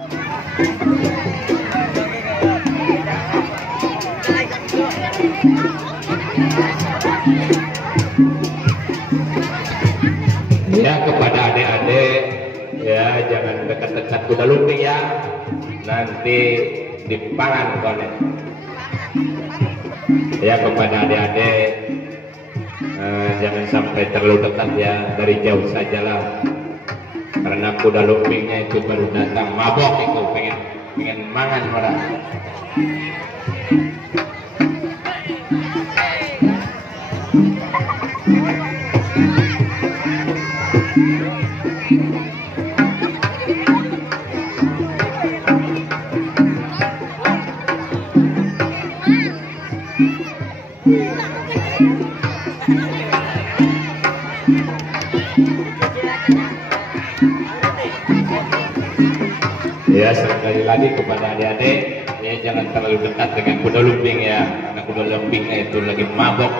Ya, kepada adik-adik ya, jangan dekat-dekat kuda lumping ya, nanti dipangan konek. Ya, kepada adik-adik jangan sampai terlalu dekat ya, dari jauh sajalah, karena kuda lumpingnya itu baru datang mabok itu, pengen mangan orang. Ya, sekali lagi kepada adik-adik ya, jangan terlalu dekat dengan kuda lumping ya, karena kuda lumpingnya itu lagi mabok.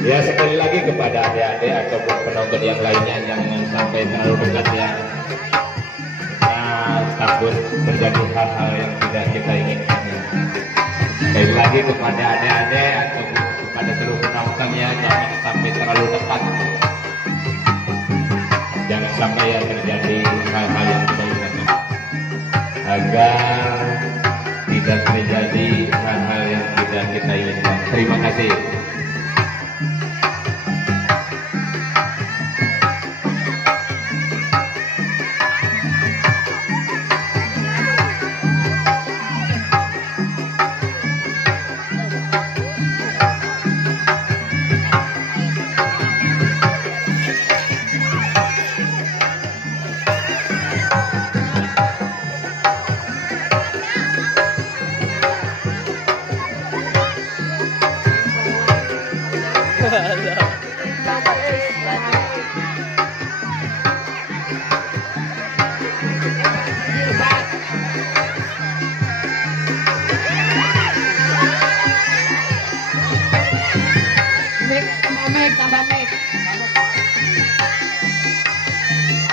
Ya, sekali lagi kepada adik-adik ataupun penonton yang lainnya, jangan sampai terlalu dekat ya, nah, takut terjadi hal-hal yang tidak kita inginkan ya. Sekali lagi kepada adik-adik ataupun kepada seluruh penonton ya, jangan sampai terlalu dekat, jangan sampai ya terjadi hal-hal yang tidak inginkan, agar tidak terjadi hal-hal yang tidak kita inginkan. Terima kasih.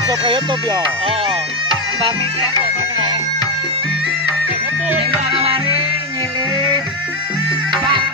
Masuk ke YouTube ya? Oh. Tambah mix ya kok ngomong. Ini mau ngawarin nyilih. Pak